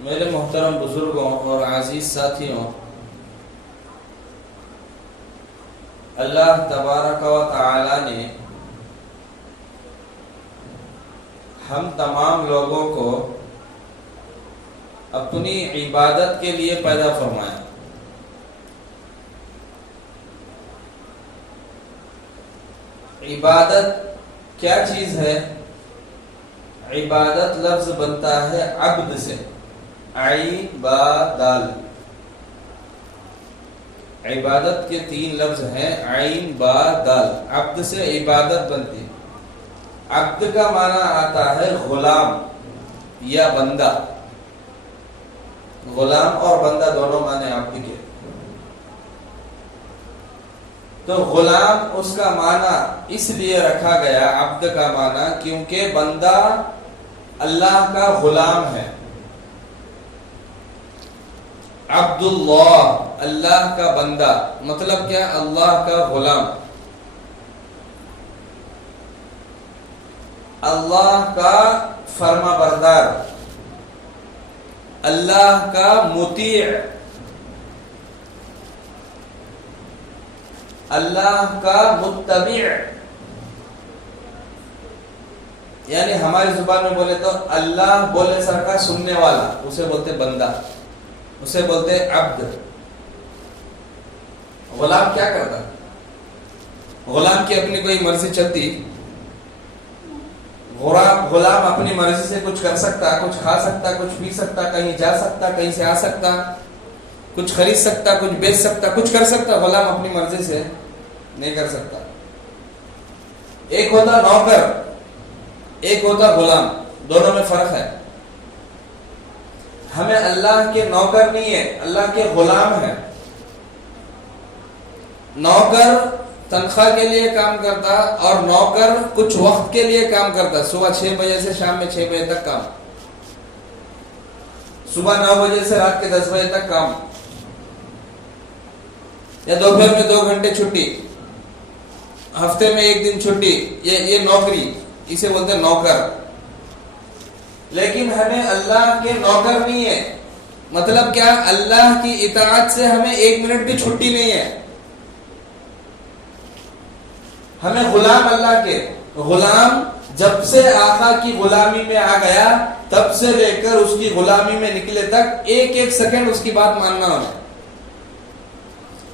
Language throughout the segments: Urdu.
میرے محترم بزرگوں اور عزیز ساتھیوں، اللہ تبارک و تعالی نے ہم تمام لوگوں کو اپنی عبادت کے لیے پیدا فرمایا۔ عبادت کیا چیز ہے؟ عبادت لفظ بنتا ہے عبد سے، عین با دال۔ عبادت کے تین لفظ ہیں، عین با دال۔ عبد سے عبادت بنتی۔ عبد کا معنی آتا ہے غلام یا بندہ۔ غلام اور بندہ دونوں معنی عبد کے۔ تو غلام اس کا معنی اس لیے رکھا گیا عبد کا معنی کیونکہ بندہ اللہ کا غلام ہے۔ عبداللہ، اللہ کا بندہ، مطلب کیا؟ اللہ کا غلام، اللہ کا فرما بردار، اللہ کا مطیع، اللہ کا متبع۔ یعنی ہماری زبان میں بولے تو اللہ بولے سر کا سننے والا، اسے بولتے بندہ، اسے بولتے عبد۔ غلام کیا کرتا؟ غلام کی اپنی کوئی مرضی چلتی؟ غلام اپنی مرضی سے کچھ کر سکتا، کچھ کھا سکتا، کچھ پی سکتا، کہیں جا سکتا، کہیں سے آ سکتا، کچھ خرید سکتا، کچھ بیچ سکتا، کچھ کر سکتا؟ غلام اپنی مرضی سے نہیں کر سکتا۔ ایک ہوتا نوکر، ایک ہوتا غلام، دونوں میں فرق ہے۔ ہمیں اللہ کے نوکر نہیں ہے، اللہ کے غلام ہے۔ نوکر تنخواہ کے لیے کام کرتا اور نوکر کچھ وقت کے لیے کام کرتا، صبح 6 بجے سے شام میں 6 بجے تک کام، صبح 9 بجے سے رات کے 10 بجے تک کام، یا دوپہر میں 2 گھنٹے چھٹی، ہفتے میں 1 دن چھٹی، یہ نوکری، اسے بولتے نوکر۔ لیکن ہمیں اللہ کے نوکر نہیں ہے۔ مطلب کیا؟ اللہ کی اطاعت سے ہمیں 1 منٹ بھی چھٹی نہیں ہے۔ ہمیں غلام اللہ کے، غلام جب سے آقا کی غلامی میں آ گیا تب سے لے کر اس کی غلامی میں نکلے تک ایک ایک سیکنڈ اس کی بات ماننا ہونا،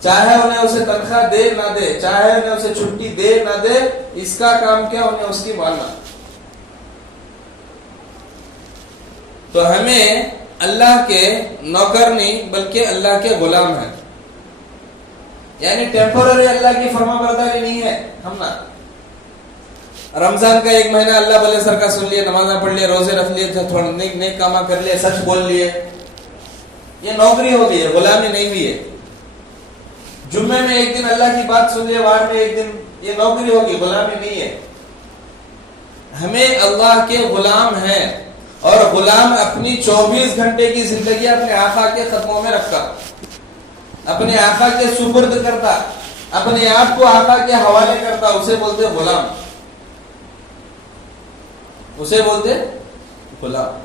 چاہے انہیں اسے تنخواہ دے نہ دے، چاہے انہیں اسے چھٹی دے نہ دے، اس کا کام کیا؟ انہیں اس کی ماننا۔ تو ہمیں اللہ کے نوکر نہیں بلکہ اللہ کے غلام ہیں۔ یعنی ٹیمپرری اللہ کی فرما برداری نہیں ہے ہم نا۔ رمضان کا 1 مہینہ اللہ بلے سر کا سن لیے، نمازیں پڑھ لیے، روزے رکھ لیے، تھوڑا نیک کاما کر لیے، سچ بول لیے، یہ نوکری ہو گئی ہے، غلامی نہیں ہوئی ہے۔ جمعے میں 1 دن اللہ کی بات سن لیے، وار میں 1 دن، یہ نوکری ہوگی، غلامی نہیں ہے۔ ہمیں اللہ کے غلام ہیں، اور غلام اپنی 24 گھنٹے کی زندگی اپنے آقا کے قدموں میں رکھتا، اپنے آقا کے سپرد کرتا، اپنے آپ کو آقا کے حوالے کرتا، اسے بولتے غلام، اسے بولتے غلام۔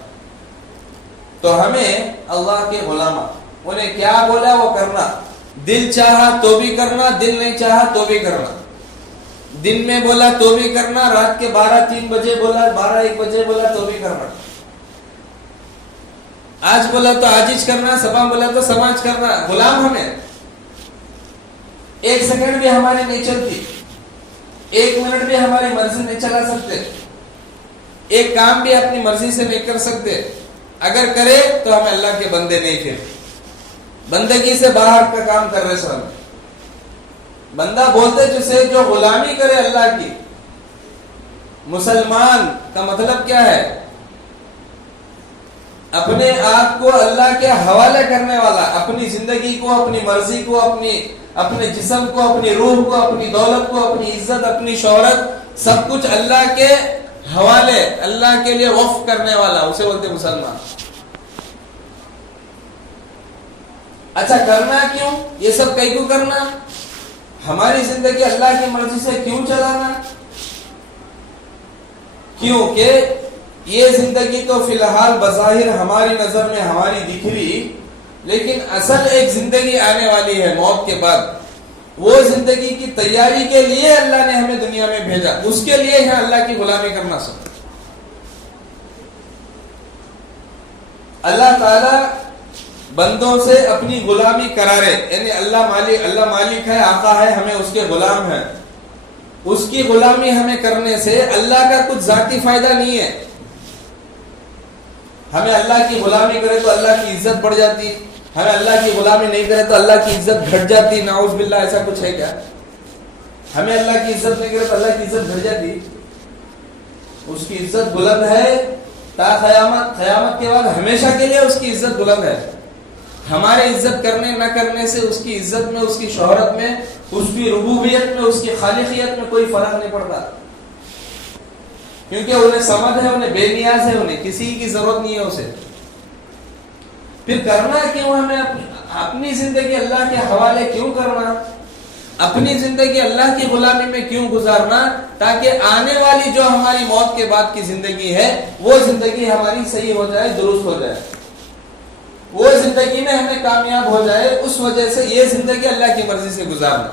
تو ہمیں اللہ کے غلام، انہیں کیا بولا وہ کرنا، دل چاہا تو بھی کرنا، دل نہیں چاہا تو بھی کرنا، دن میں بولا تو بھی کرنا، رات کے 12-3 بجے بولا، 12-1 بجے بولا تو بھی کرنا، آج بولا تو آجیج کرنا، صبح بولا تو سماج کرنا۔ غلام ہمیں 1 سیکنڈ بھی ہماری نہیں چلتی، 1 منٹ بھی ہماری مرضی نہیں چلا سکتے، ایک کام بھی اپنی مرضی سے نہیں کر سکتے۔ اگر کرے تو ہمیں اللہ کے بندے نہیں، پھر بندگی سے باہر کا کام کر رہے سر۔ بندہ بولتے جسے جو غلامی کرے اللہ کی۔ مسلمان کا مطلب کیا ہے؟ اپنے آپ کو اللہ کے حوالے کرنے والا، اپنی زندگی کو، اپنی مرضی کو، اپنے جسم کو، اپنی روح کو، اپنی دولت کو، اپنی عزت، اپنی شہرت، سب کچھ اللہ کے حوالے، اللہ کے لیے وقف کرنے والا، اسے بولتے مسلمان۔ اچھا کرنا کیوں؟ یہ سب کئی کو کرنا؟ ہماری زندگی اللہ کی مرضی سے کیوں چلانا؟ کیونکہ یہ زندگی تو فی الحال بظاہر ہماری نظر میں ہماری دکھ رہی، لیکن اصل ایک زندگی آنے والی ہے موت کے بعد. وہ زندگی کی تیاری کے لیے اللہ نے ہمیں دنیا میں بھیجا، اس کے لیے ہے اللہ کی غلامی کرنا سب. اللہ تعالی بندوں سے اپنی غلامی کرارے، یعنی اللہ مالک ہے، آقا ہے، ہمیں اس کے غلام ہیں. اس کی غلامی ہمیں کرنے سے اللہ کا کچھ ذاتی فائدہ نہیں ہے. ہمیں اللہ کی غلامی کرے تو اللہ کی عزت بڑھ جاتی، ہمیں اللہ کی غلامی نہیں کرے تو اللہ کی عزت گھٹ جاتی. نعوذ باللہ، ایسا کچھ ہے کیا؟ ہمیں اللہ کی عزت نہیں کرے تو اللہ کی عزت گھٹ جاتی. اس کی عزت بلند ہے تا قیامت، قیامت کے بعد ہمیشہ کے لیے اس کی عزت بلند ہے. ہمارے عزت کرنے نہ کرنے سے اس کی عزت میں، اس کی شہرت میں، اس کی ربوبیت میں، اس کی خالقیت میں کوئی فرق نہیں پڑتا، کیونکہ انہیں سمجھ ہے، انہیں بے نیاز ہے، انہیں کسی کی ضرورت نہیں ہے اسے. پھر کرنا کیوں ہمیں اپنی زندگی اللہ کے حوالے کیوں کرنا، اپنی زندگی اللہ کی غلامی میں کیوں گزارنا، تاکہ آنے والی جو ہماری موت کے بعد کی زندگی ہے وہ زندگی ہماری صحیح ہو جائے، درست ہو جائے، وہ زندگی میں ہمیں کامیاب ہو جائے. اس وجہ سے یہ زندگی اللہ کی مرضی سے گزارنا.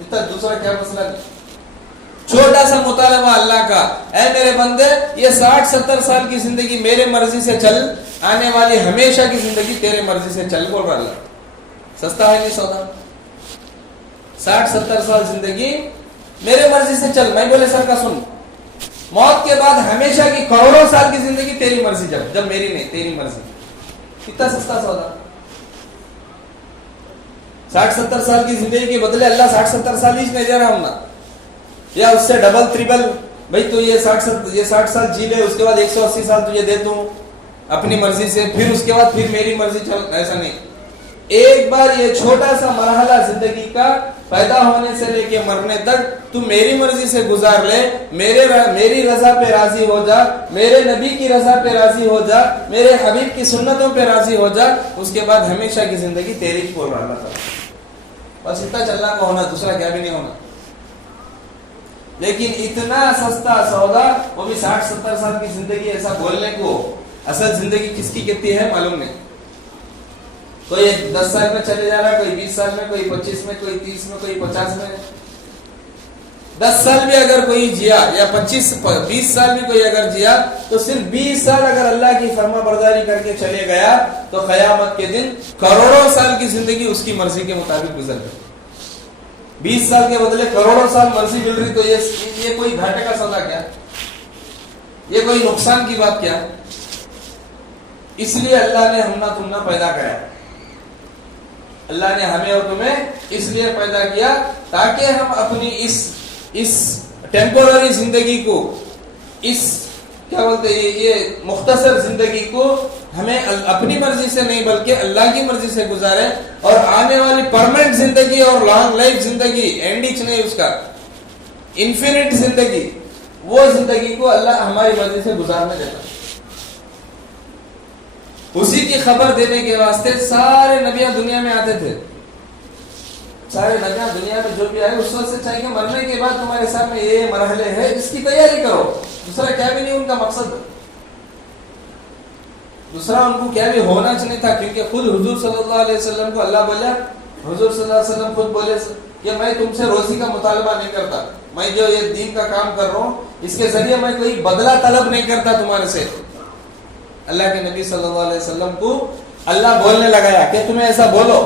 اتنا دوسرا کیا مسئلہ نہیں. چھوٹا سا مطالبہ اللہ کا، اے میرے بندے یہ 60-70 سال کی زندگی میرے مرضی سے چل، آنے والی ہمیشہ کی زندگی تیرے مرضی سے چل. بول رہا اللہ، سستا ہے نہیں سودا. 60-70 سال زندگی میرے مرضی سے چل. میں بولے سر کا سن، موت کے بعد ہمیشہ کی کروڑوں سال کی زندگی تیری مرضی، جب میری نہیں تیری مرضی. کتنا سستا سودا. 60-70 سال کی زندگی کے بدلے اللہ 60-70 سال ہی نہیں دے رہا ہم نا، یا اس سے ڈبل ٹریبل. بھائی تو یہ 60 سال جی لے، اس کے بعد 180 سال تجھے دے دوں اپنی مرضی سے، پھر اس کے بعد پھر میری مرضی چل. ایسا نہیں. ایک بار یہ چھوٹا سا مرحلہ زندگی کا پیدا ہونے سے لے کے مرنے تک تو میری مرضی سے گزار لے، میری رضا پہ راضی ہو جا، میرے نبی کی رضا پہ راضی ہو جا، میرے حبیب کی سنتوں پہ راضی ہو جا. اس کے بعد ہمیشہ کی زندگی تیری ہی بول رہا تھا. بس اتنا چلنا کا ہونا، دوسرا کیا بھی نہیں ہونا. لیکن اتنا سستا سودا، وہ بھی 60-70 سال کی زندگی، ایسا بولنے کو اصل زندگی کس کی کتنی ہے معلوم نہیں. کوئی 10 سال میں چلے جا رہا ہے، کوئی 20 سال میں، کوئی 25 میں، کوئی 30 میں، کوئی 50 میں. 10 سال بھی اگر کوئی جیا یا 20 سال بھی کوئی اگر جیا تو صرف 20 سال اگر اللہ کی فرما برداری کر کے چلے گیا تو قیامت کے دن کروڑوں سال کی زندگی اس کی مرضی کے مطابق گزر گئی. 20 سال کے بدلے کروڑوں سال مرضی مل رہی تو یہ کوئی گھاٹے کا سودا کیا؟ یہ کوئی نقصان کی بات کیا؟ اس لیے اللہ نے ہم نہ تم نہ پیدا کرایا. اللہ نے ہمیں اور تمہیں اس لیے پیدا کیا تاکہ ہم اپنی اس ٹیمپورری زندگی کو، اس کیا بولتے ہیں یہ مختصر زندگی کو ہمیں اپنی مرضی سے نہیں بلکہ اللہ کی مرضی سے گزارے، اور آنے والی پرماننٹ زندگی اور لانگ لائف زندگی، اینڈ نہیں اس کا، انفینٹ زندگی، وہ زندگی کو اللہ ہماری مرضی سے گزارنے دیتا. اسی کی خبر دینے کے واسطے سارے نبیاں دنیا میں آتے تھے. سارے نبیاں دنیا میں جو بھی آئے اس وقت سے چاہیے کہ مرنے کے بعد تمہارے سامنے یہ مرحلے ہیں، اس کی تیاری کرو. دوسرا کیا بھی نہیں ان کا مقصد، دوسرا ان کو کیا بھی ہونا چاہیے تھا، کیونکہ خود حضور صلی اللہ علیہ وسلم کو اللہ بولا، حضور صلی اللہ علیہ وسلم خود بولے کہ میں تم سے روزی کا مطالبہ نہیں کرتا، میں جو یہ دین کا کام کر رہا ہوں اس کے ذریعے میں کوئی بدلہ طلب نہیں کرتا تمہارے سے. اللہ کے نبی صلی اللہ علیہ وسلم کو اللہ بولنے لگایا کہ تمہیں ایسا بولو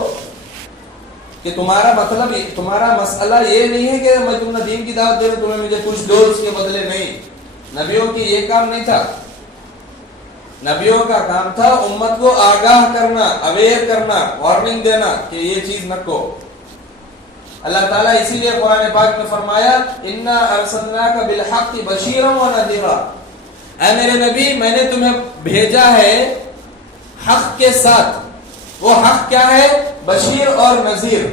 کہ تمہارا مطلب، تمہارا مسئلہ یہ نہیں ہے کہ میں تمہیں دین کی دعوت دے رہا ہوں تمہیں مجھے کچھ دو اس کے بدلے. نہیں، نبیوں کی یہ کام نہیں تھا. نبیوں کا کام تھا امت کو آگاہ کرنا، اویئر کرنا، وارننگ دینا کہ یہ چیز نہ کو. اللہ تعالیٰ اسی لیے قرآن پاک میں فرمایا اِنَّا أَرْسَلْنَاكَ بِالْحَقِّ بَشِيرًا وَنَذِيرًا، اے میرے نبی میں نے تمہیں بھیجا ہے حق کے ساتھ. وہ حق کیا ہے؟ بشیر اور نذیر،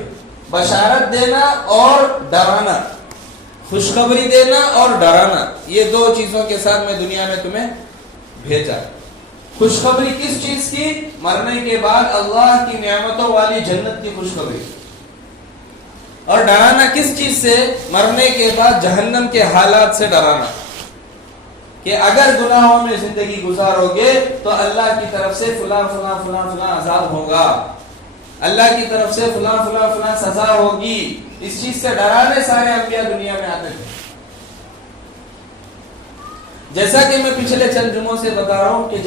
بشارت دینا اور ڈرانا، خوشخبری دینا اور ڈرانا. یہ دو چیزوں کے ساتھ میں دنیا میں تمہیں بھیجا. خوشخبری کس چیز کی؟ مرنے کے بعد اللہ کی نعمتوں والی جنت کی خوشخبری. اور ڈرانا کس چیز سے؟ مرنے کے بعد جہنم کے حالات سے ڈرانا. کہ اگر گناہوں میں زندگی گزارو گے تو اللہ کی طرف سے فلاں فلاں فلاں فلاں عذاب ہوگا، اللہ کی طرف سے فلاں فلاں فلاں سزا ہوگی. اس چیز سے ڈرانے سارے انبیاء دنیا میں آتے تھے. جیسا کہ میں پچھلے چند جمعوں سے بتا رہا ہوں کہ